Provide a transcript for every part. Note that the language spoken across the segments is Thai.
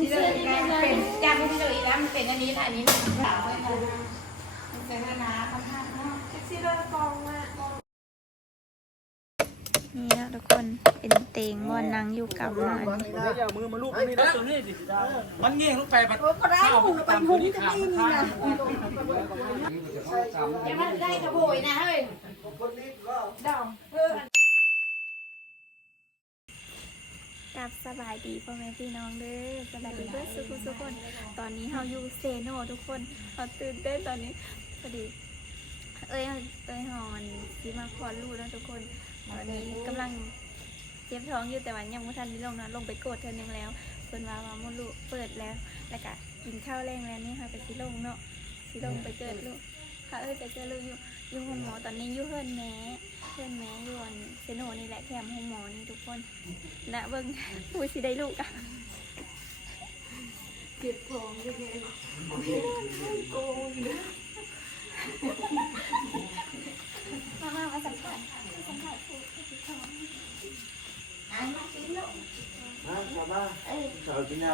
ที่เราเป็นจำไม่เลยแล้วมันเป็นอันนี้ค่ะอันนี้มันขาวเลยค่ะมันเป็นหนาๆค่อนข้างเนาะซีโร่กองมานี่นะทุกคนเป็นเตงบอนนางอยู่กับมันอย่ามือมาลูกนี่นะตัวนี้ดิมันเงี้ยลงไปมันก็ได้หูไปหุงจะตีนี่นะอย่ามาได้กระโบยนะเฮ้ยดองับสบายดีพ่อแม่พี่น้องเด้อสบายดีเพื่อนสุขทุกคน ตอนนี้เราอยู่เซโนทุกคนเราตื่นเต้นตอนนี้พอดี เอ้ยเอ้ยหอนซีมาคลอดลูกแล้วทุกคน ตอนนี้กำลังเจ็บท้องอยู่แต่ว่ายังไม่ทันได้ลงนะลงไปกดเท่านึงแล้วเพิ่นว่าว่ามดลูกเปิดแล้วแล้วก็กินข้าวแรงแล้วนี่ค่ะไปสิลงเนาะสิลงไปเจอลูกค่ะเอ้ยไปเจอลูกอยู่อยู่ห้องหมอตอนนี้อยู่เฮิรนแม่ เฮิรนแม่อยู่อันเซโนนี่แหละแถมห้องหมอนี่ทุกคนนะเบิ่งผู้สิได้ลูกอะเก็บของยังไงโกงมามามาสัมผัสสัมผัสผู้ที่ท้องอันมากินลูกฮะมาบ้าชาวกินน้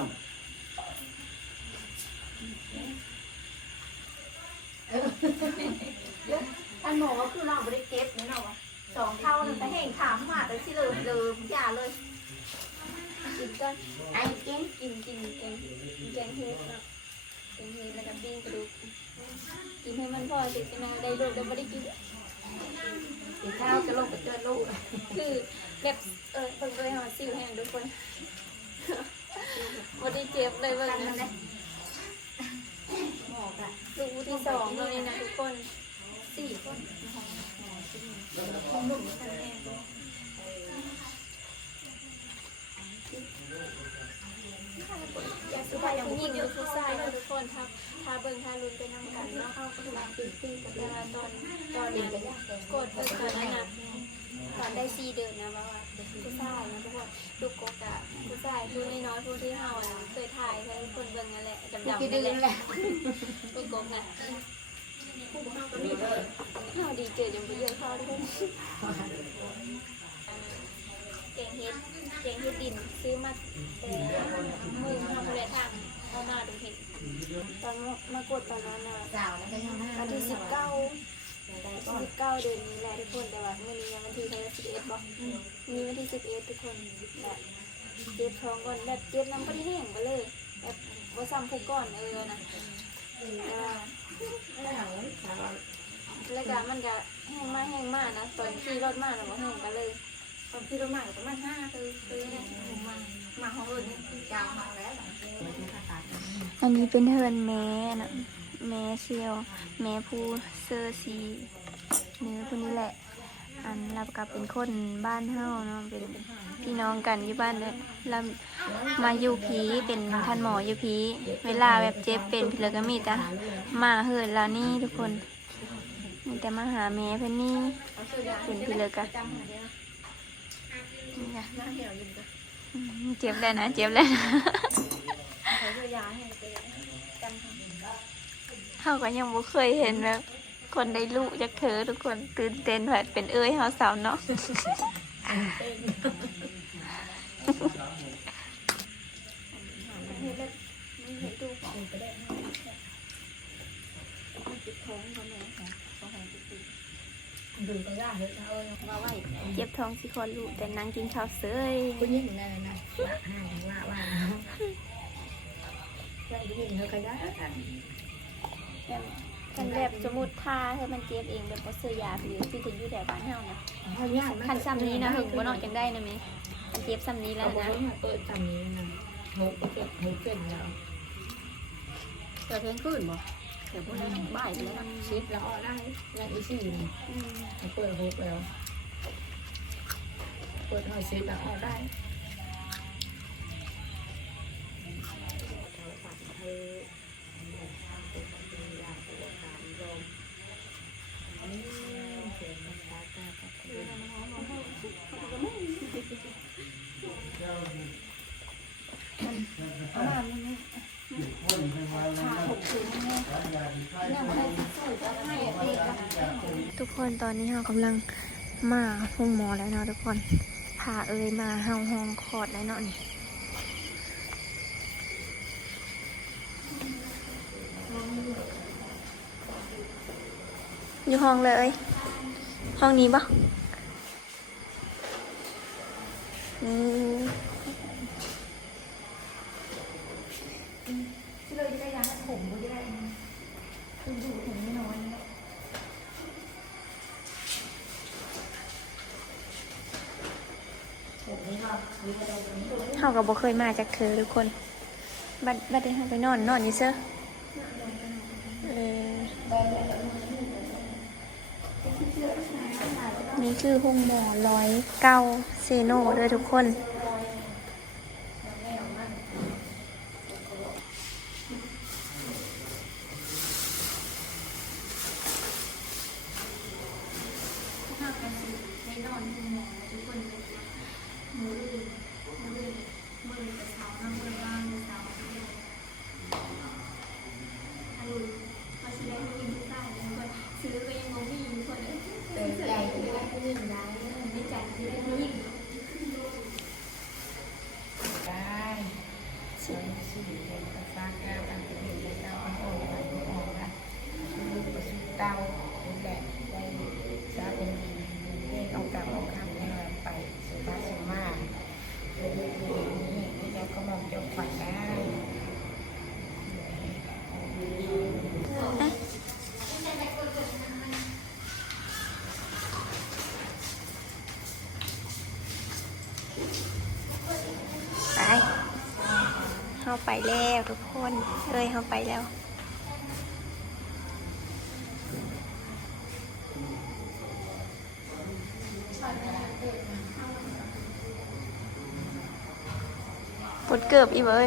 อันหมอก็คือเราไม่ได้เก็บนี่เนาะ สองเท่านึงแต่เห็นขามมาแต่ที่เลยเลยอย่าเลย กินก่อนไอ้เก่งกินกินแกงแกงเฮ็ดเนาะแกงเฮ็ดแล้วก็ปิ้งกระดูกกินให้มันพอสิเป็นอะไรได้ลูกแล้วไม่ได้กินสีข้าวจะลงไปเจอลูกคือแบบเออเพิ่งเคยหาซิวแห้งทุกคนวันนี้เจ็บเลยวันกันนี้นั่นเลยหมอกอะลูกที่สองเลยนะทุกคนสี่คน อยากสุภาพอย่างยิ่งอยู่ทุกสายเลยทุกคนทับทาเบิ่งทารุนไปนำกันเนาะเข้าก็ถูกปีปีกับเวลาตอนตอนนั้นกดเบิ่งตอนนั้นนะตอนได้ซีเดินนะว่าผู้ชายนะทุกคนลูกกกะผู้ชายผู้น้อยๆผู้ที่เฮาอะเคยถ่ายให้ทุกคนเบิ่งนั่นแหละดำๆกินนั่นแหอละแหละลูกกบนะ ข้าวดีเจอยังไปเยอะข้าวด้วยเก่งเฮ็ดเก่งเฮ็ดดินซื้อมาแต่มือทำเลยทางเอามาดูเห็ดตอนมากดตอนนั้นน่ะสาวแล้วก็ยังห้าวันที่สิบเก้าสิบเก้าเดือนนี้แหละทุกคนแต่ว่ามื่อนี้วันที่เท่าสิบเอ็ดบอกมีวันที่สิบเอ็ดทุกคนแบบเจ็บท้องก่อนแบบเจ็บน้ำก็แห้งไปเลยแบบว่าซ้ำผู้ก่อนเออนะอ่า แล้วก็มันก็แห้งมากแห้งมากนะตอนขี่รถมากเราก็แห้งไปเลยตอนที่รามาก็ประมาณห้าคือคือเนี่ยมามาของอื่นนี่ยาวมาแล้วอันนี้เป็นเฮิร์นแม่นะแม่เซียวแม่ผู้เซอร์ซีเนื้อคนนี้แหละ อันเรากับเป็นคนบ้านเฮาเนาะเป็นพี่น้องกันอยู่บ้านเนี่ยเรามาอยู่ผีเป็นท่านหมออยู่ผีเวลาแบบเจ็บเป็นพี่เลยก็มีแต่มาเฮิร์นแล้วนี่ทุกคน มีแต่มาหาแม่เพื่อนนี่เป็นพี่เลยกันนี่นะเจ็บแล้วนะเจ็บแล้วนะเขาก็ยังบ่เคยเห็นแบบคนได้ลูกจากเธอทุกคนตื่นเต้นแบบเป็นเอ้ยเฮาสาวเนาะเจ็บท้องสิคลอลูกแต่นางกินข้าวเสยคุณยิ่งเลยนะห้าว่าว่าเรายิ่งเขาก็ได้แบบคันแบบสมมุติถ้าเธอมันเจ็บเองแบบบ่ซื้อยาหรือที่ถึงอยู่แถวบ้านเฮานะคันซ้ำนี้นะหึงบ่นอกจังได้นะแม่คันเจ็บซ้ำนี้แล้วนะเปิดซ้ำนี้นะหกเจ็ดหกเจ็ดแล้วเกิดเพลงขึ้นบ่ เดี๋ยวพวกนั้นบ่ายไปแล้วชิดแล้วได้ยังอีสี่นี่อืมเปิดหกแล้วเปิดหอยชิดแล้วได้ อนนี้เรากำลังมาห้องหมอแล้วเนาะทุกคนพาเอ่ยมาเฮาห้องคอดแล้วเนาะนี่อยู่ห้องเลย ห้องนี้ปะอืม เฮาก็บ่เคยมาจากเธอทุกคน บัดบัดนี้เฮาไปนอนนอนอยู่เซอเออนี่คือห้องหมอร้อยเก้าเซโนเดยทุกคน ไปแล้วทุกคน เอ้ยเขาไปแล้วปวดเกือบอีกเลย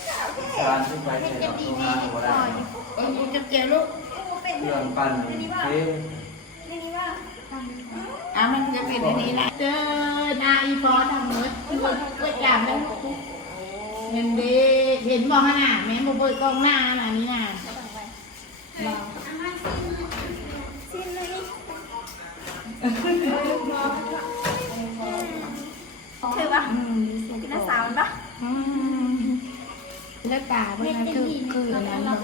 การที่ไปใช้กับโรงนหัวได้เออกูจะเจอลูกเครื่องปั่นเทอะมันจะเป็นอันนี้แหละเจอนายพอทำเงินที่คืก็จ่ายแล้วเงินเดเห็นบอกนาดแม่บอกเปิดกล้องหน้าขนาดนี้นะเคยปะกินน้ำสาวมันปะ อืมแล้วตาเพื่อนคือคือนั้นเนาะ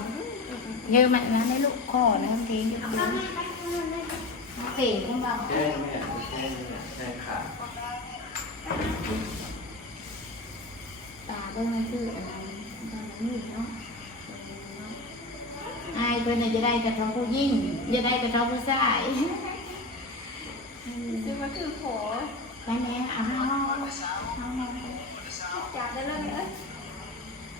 เยอะมันนะในลูกคอนะเพลงอยู่คือเตะขึ้นมาแจ้งเนี่ยแจ้งเนี่ยแจ้ขาตาเพื่อนคืออะไรตอนนั้นนี่เนาะอายเพื่อนจะได้กระทบผู้ยิ่งจะได้กระทบผู้ชายคือมันคือโผไปแม่เอาห้องห้องห้องห้องจับได้เลยเอ้ยอุ้มได้เอะจับทำให้แม่พี่อุ้มอ่อนจะพูดจะพูดจะพูดดาวเลยโอ้เป็นดาวเลยเป็นดาวเลยโอ้เป็นดาวเลย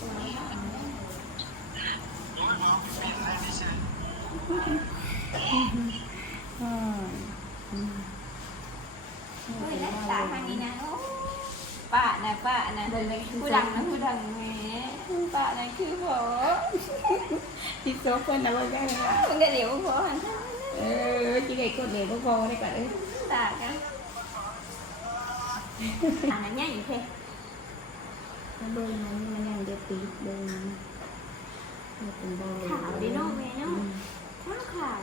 ปอย่างนี้เนาะเฮ้ยแล้วตาทางนี้นะโอ้ป้านะป้านะผู้ดังนะผู้ดังแหมป้านะคือโผที่โซ่คนนะว่าได้ไหมมึงได้เดี๋ยวโผหันเออจีไก่กดเหลวก็พอได้ก่อนเอ้ยตากัน ตานั้นยังอยู่เพเบอร์นั้นมันยังเดือดปีเบอร์นั้นเป็นดาวขาวดิโน่แม่เนาะขาวขาว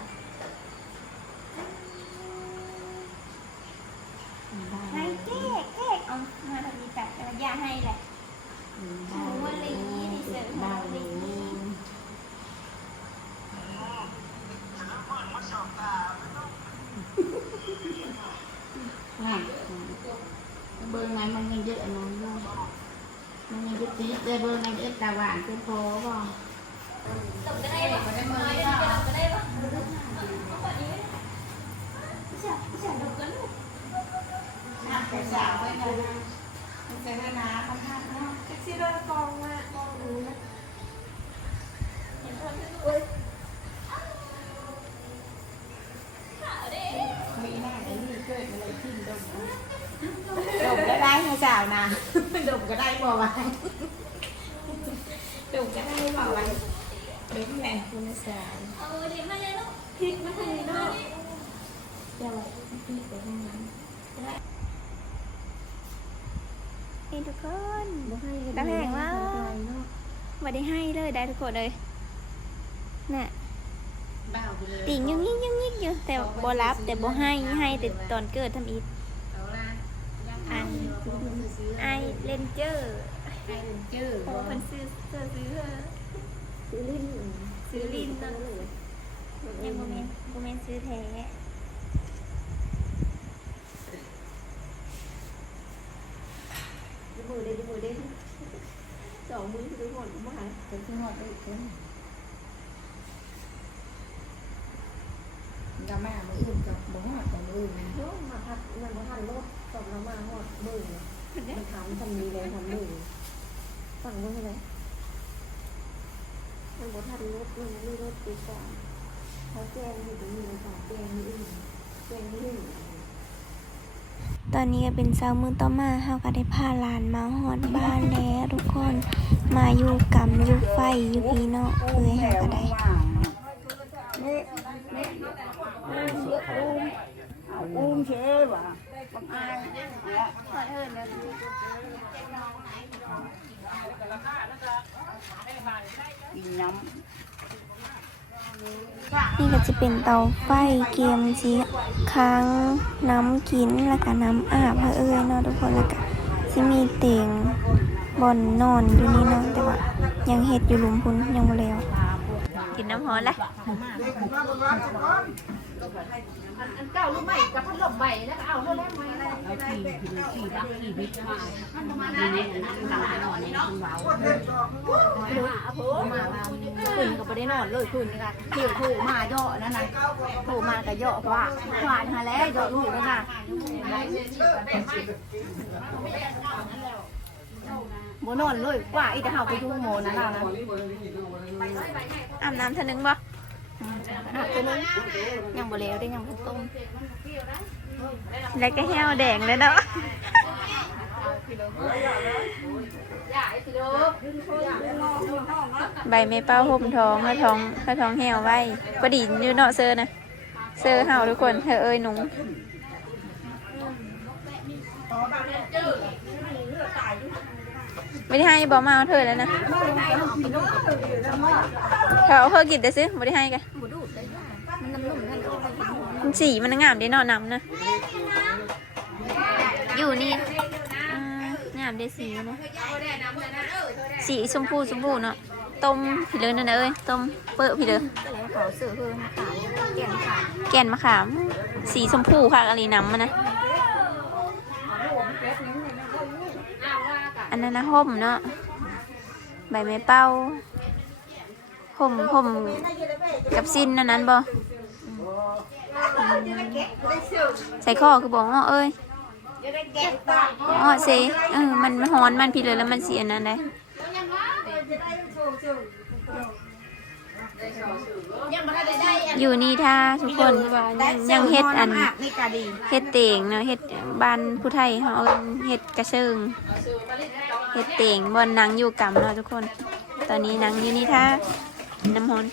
ให้เก๊กเก๊กเอามาทำดีแต่แต่ยาให้แหละ ดาวดาวเลยน่ะเบอร์นั้นมันยังเยอะน้อยอยู่มัน ยังเยอะตีแต่เบอร์นั้นเยอะตาหวานเป็นพอป่ะตบก็ได้ปะไม่ได้ตบก็ได้ปะเอาก่อนนี้ไม่ใช่ไม่ใช่ตบกันลูกน้ำแต่สาวไว้นะมันจะได้น้ำมันห้ามเนาะแท็กซี่โดนกองมากองรู้นะเห็นคนที่ดูขาวดิมีหน้าไอ้นี่เกิดอะไรขึ้นดมดมก็ได้นะสาวนะดมก็ได้บอกไว้ ดมก็ได้บอกไว้เป็นแหล่คุณสาวเอาเดิมาเลยลูกพลิกมาทางนี้ลูกเจ้าพี่ไปทางนั้นนี่ทุกคนตาแพงว่าไม่ได้ให้เลยได้ทุกคนเลยน่ะติ่งยังยิกยังยิกอยู่แต่บ่รับแต่บ่ให้ให้แต่ตอนเกิดทำอีกเอาละยังอันไอเลนเจอร์ ใครเป็นชื่อโอ้เพิ่นซื้อเสื้อซื้อซื้อลินซื้อลินนะยังบ่แม่นบ่แม่นซื้อแท้มือเด้มือเด้สองมือคือหมดมาหาเป็นที่หมดเลยคุณกามามืออื่นกับบ่หอดกับมืออื่นะมาพัดมันมาทันรถตบแล้วมาหอดมือมันทำทำนี้เลยทำมือ สั่งว่าอะไรมันบอทันรถมันไม่รถตีก่อนเขาแจ้งอยู่ตรงนี้เลยค่ะแจ้งนี่อื่นแจ้งนี่อื่นตอนนี้ก็เป็นเช้ามื้อต่อมาเฮาก็ได้พาหลานมาฮอดบ้านแล้วทุกคน มาอยู่กำอยู่ไฟอยู่พี่เนาะเอ้ยเฮาก็ได้ อุ้มเชื่อว่ะบังอายนี่ก็จะเป็นเตาไฟเกมสีค้างน้ำกินแล้วก็น้ำอาบเอ้ยเนาะทุกคนแล้วก็สิมีเตียงบอนนอนอยู่นี่เนาะแต่ว่ายังเฮ็ดอยู่หลุมพุนยังบ่แล้วกินน้ำฮ้อนละ อันเก่าลูกใหม่กับพัดลมใบแล้วก็เอาเท่าแรกไหมามันทำอะไรคืนก็ไม่ได้นอนเลยคืนนี่ค่ะเที่ยวโทรมาเยาะนั่นน่ะโทรมาก็เยาะว่าหวานหาแล้วเยาะลูกนั่นน่ะบ่นอนเลยกว่าอีแต่เฮาไปดูโมนั่นน่ะนะอาบน้ำทะนึงบ่ นึงยังบ่แล้วได้ยังบ่ต้มแล้วก็แห้วแดงเลยเนาะใบเมเป้าห่มท้องแล้ท้องแล้ท้องแห้วไว้พอดีอยู่เนาะเซอร์นะเซอร์เห่าทุกคนเธอเอ้ยหนุ่ง ไม่ได้ให้บอมาเอาเธอแล้วนะเขาเอาเธอกินแต่ซื้อไม่ได้ให้กันมันสีมันงามเด้เนาะน้ำนะ อยู่นี่อ่างามเด้สีนะสีชมพูชมพูเนาะต้มพี่เลยนั่นนะเอ้ยต้มเปื้อพี่เลยเขาเสือเพื่อนขายแก่นขายแก่นมะขาม สีชมพูค่ะอะไรน้ำมันนะ นนั้นนะห่มเนาะใบไม้เป้าห่มห่มกับสิ้นนั่นนั้นบ่ใส่ข้อคือบอกอ้อเอ้ยอ้อเซเออมันมันฮ้อนมันพี่เลยแล้วมันเสียนั่นได้ยังไม่ได้ได้ อยู่นี่ถ้าทุกคนยังเฮ็ดอันเฮ็ดเต่งเนาะเฮ็ดบ้านผู้ไทยเขาเฮ็ดกระเชิงเฮ็ดเต่งบนนางอยู่กำเนาะทุกคน ตอนนี้นางอยู่นี่ถ้าน้ำฮอน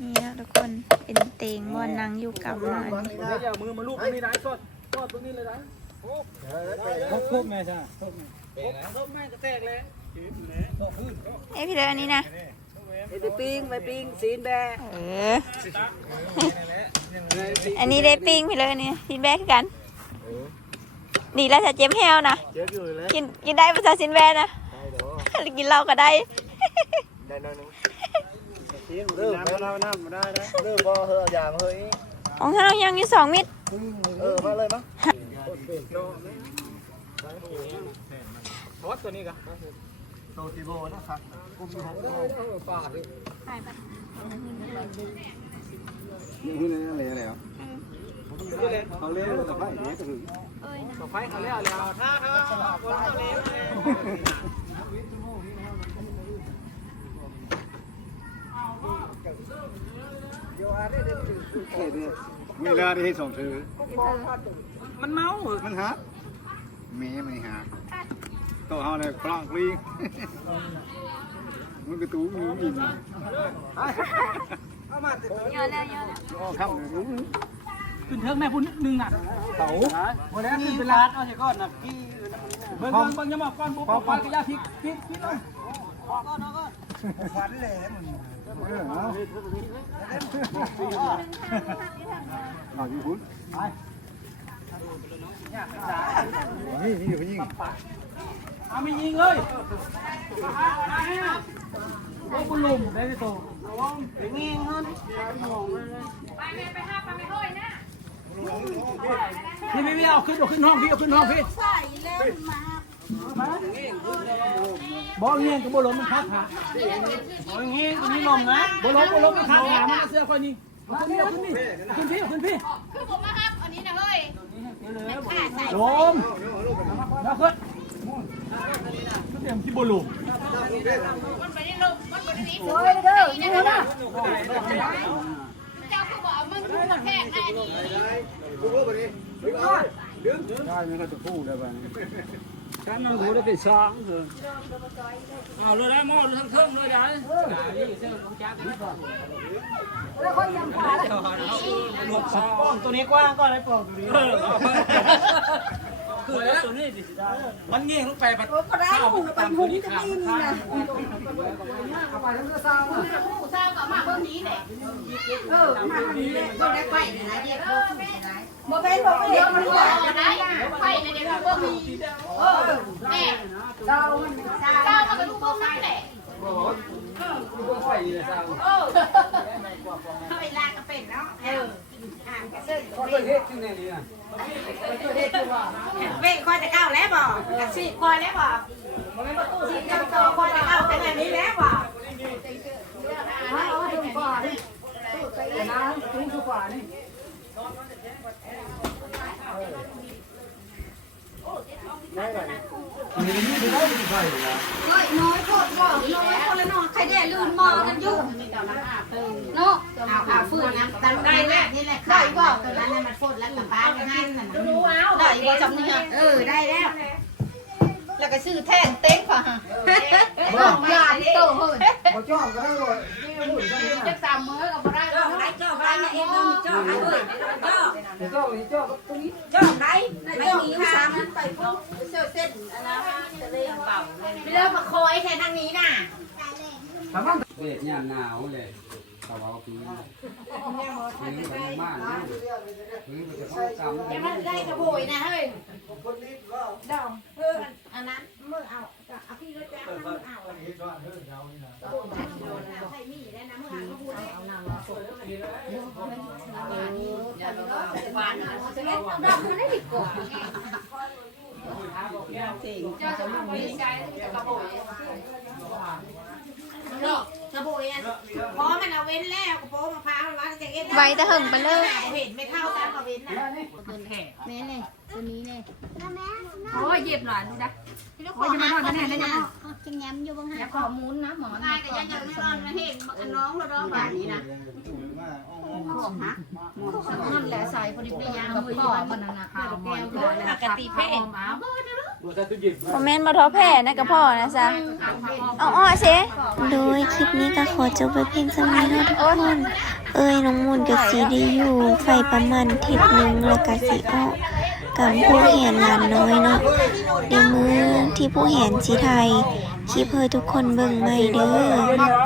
นี่นะทุกคนเป็นเต่งบ อนนางอยู่กำเนาะอันนี้อย่ามือมาลูบตรงนี้นะสดสดตรงนี้เลยนะทุบทุบไงจ้ะทุบทุบแม่ก็แตกเลยเอ้พี่เด้ออันนี้นะไปปิ้งไปปิ้งซีนแบเอออันนี้ได้ปิ้งพี่เลยนี่กินแบกคือกันดีแล้วจะเจ็บแฮวนะกินกินได้ภาษาซินแบนะกินเหล้าก็ได้ ได้น้อยนึงเริ่มแล้วน้ำน้ำมาได้นะเริ่อเฮ้ยอย่างเฮ้ยของเฮายังอยู่สองมิตรเออมาเลยมั้งทอดตัวนี้กันโตติโบนะครับกุ้งหกโลปาดนี่นี่อะไรอะไรอะเขาเลี้ยงต่ไฟเนี่ยก็คือต่อไฟเขาเลี้ยงแล้วถ้าเขาเลี้ยง เวลาที่ส่งถือมันเมามันหักแม่ไม่หักตัวเฮาเนี่ยคล่องกลิ้งมันกระตูมีอินเยอะแล้วเยอะแล้วก็ทำเลยขึ้นเทิงแม่พุ่นหนึ่งน่ะเต๋าวันนี้ขึ้นเป็นล้านเอาเสียก้อนน่ะกี่เบิ่งเบิ่งเบิ่งยังมาก้อนปุ๊บก้อนก็ยาพริกพริกพริกเลยก้อนก้อนก้อนควันเลยมัน เออเอาเอาที่พุ่นนี่นี่อยู่ยิ่งเอาไม่ยิงเลยโอ้บุลุมได้ที่โตไปยิงเงินพี่พี่พี่เอาขึ้นเอาขึ้นห้องพี่เอาขึ้นห้องพี่บอล เงี้ยกับบอลมันขาขาบอลเงี้ยตัวนี้ลมนะบอลบอลมันขาขามันเสียคนนี้ขึ้นพี่เอาขึ้นพี่ขึ้นพี่ขึ้นพี่คือผมนะครับอันนี้นะเฮ้ยลมแล้วขึ้นก็เตรียมที่บอลลูนได้มันก็จะพูดได้บ้าง ฉันนั่งดูได้เป็นช้างเถอะเอาเลยได้หม้อเลยทั้งเครื่องเลยได้หลวกซองตัวนี้กว้างก็ได้ปองตัวนี้คือตัวนี้ดิมันเงี้ยงลงไปปัดข้าวมันตามตัวนี้ขาดขาดเอาไปทั้งเสื้อซาวผู้เศร้ากับมาเพิ่มนี้แหละเออมาทางนี้เลยก็ได้ไปนะเด็ กบ่เป็นบ่เป็นเดี๋ยวมันว่าได้ไปในเด็กบ่มีเออแม่เจ้ามันเจ้ามันก็ลูกบ่นั่นแหละบ่บ่ค่อยนี่แหละสร้าเออเวลาก็เป็นเนาะเอออ่านก็ซึ่งบ่เคยเฮ็ดจังได๋นี่น่ะเว้ยคอยจะก้าวแล้วบ่กะสิคอยแล้วบ่บ่แม่นประตูสิเจ้าต่อคอยจะก้าวขนาดนี้แล้วบ่เอาถึงก่อนน้ำตุ้งสุกว่านี่ น้อยน้อยโคตรบ่น้อยคนละน้อยใครได้ลืมมอกันอยู่เนาะเอาเอาฟืนน้ำตันได้แล้วนี่แหละได้บ่ตัวนั้นมันฝนแล้วกับป้าให้นั่นน่ะรู้เอาได้บ่จำเนี่ยเออได้แล้ว แล้วก็ชื่อแท่นเต็งค่ะบอกยาโตเฮ้ยบ่จ้องก็ได้บ่นี่หุ่นก็ได้จะสามมือก็บ่ได้จ้องได้จ้องได้นะเอ็มต้องจ้องได้เว้ยจ้องจ้องนี่จ้องตรงนี้จ้องได้ไม่มีทางนั้นไปปุ๊บเส้นเส้นอันนั้นจะเลยเป่าเลยเริ่มมาคอยแค่ทางนี้น่ะประมาณเวทยามหนาวเลย ตะเว้าปีนี้นี่ก็ยังมากนี่นี่มันจะต้องกำแต่มันได้กระโบยนะเฮ้ยดองเอออันนั้นเมื่อเอาเอาพี่รถแจ๊คเมื่อเอาใส่มีได้นะเมื่อหาก็พูดได้เอานางมาส่งอย่าเราหวานจะเล่นดอกมันได้ดีกว่าเจ้าจะมาบริการกระโบย นี่กระโบยอันพอมันเอาเว้นแล้วกระโปงมะพร้าวมันว่าจะเอ็นไว้แต่หึงไปเลย เห็นไม่เท่ากันมาเว้นนะแม่เลยตัวนี้เลยโอ้ยเย็บหน่อยดูนะโอ้ยจะมาทอดมันแน่ได้ยังกินแย้มอยู่บ้างฮะอย่าขอมูนนะหมอง่ายแต่ยังยังไม่รอดมาเห็นน้องเราดองแบบนี้นะนั่นแหละใส่พอดีไปยางกับพ่อมันน่ะนะแก้วแก้วปกติเพ่นบ่ได้ตุเย็น คอมเมนต์มาท้อแผ่นะกับพ่อนะจ๊ะเอาอ้อเชโดยคลิปนี้ก็ขอจบไปเพียงเท่านี้เนาะทุกคน เอ้ยน้องมูลกับสีได้อยู่ไฟประมาณทิศหนึ่งแล้วก็สีอ้อกับผู้เห็นหลานน้อยเนาะเดี๋ยวมือที่ผู้เห็นสีไทยคลิปเพื่อทุกคนเบิ่งใหม่เด้อ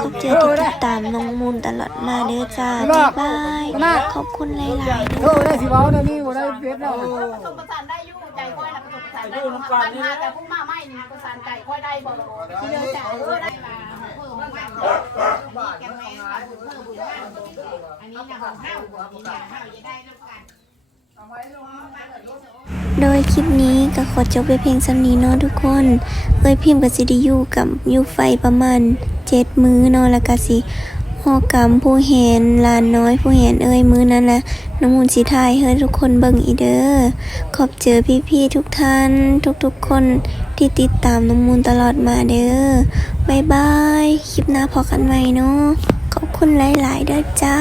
ขอบเจอที่ติดตามน้องมูลตลอดมาเด้อจ้าบ๊ายบายขอบคุณหลายๆเด้อ โอ้ได้สิเว้าได้นี่บ่ได้เฟซแล้วผสมประสานได้อยู่ใจค่อยนะผสมประสานได้อยู่ปัญหาแต่พวกมาไม่นี่ประสานใจค่อยได้บ่ที่เดินจ่ายเออได้มาเพื่อของบ้านแกแม่เพื่อบุญบ้านอันนี้นะของข้าวนี่นะข้าวจะได้น้ำกันโดยคลิปนี้ก็ขอจบไปเพียงสำนี้เนาะทุกคน เอ้ยพิมพ์กับสิไดิอยู่กับอยูไฟประมาณเจ็ดมือเนาะแล้วก็สิห อกรรมผู้เห็นลานน้อยผู้เห็นเอ้ยมือนั้นแหละน้ำมูลสีไทยเฮ้ยทุกคนเบิ่งอีเด้อขอบเจอพี่ๆทุกท่าน ทุกๆคนที่ติดตามน้ำมูลตลอดมาเด้อบายบาย คลิปหน้าพอกันใหม่เนาะขอบคุณหลายๆเด้อจ้า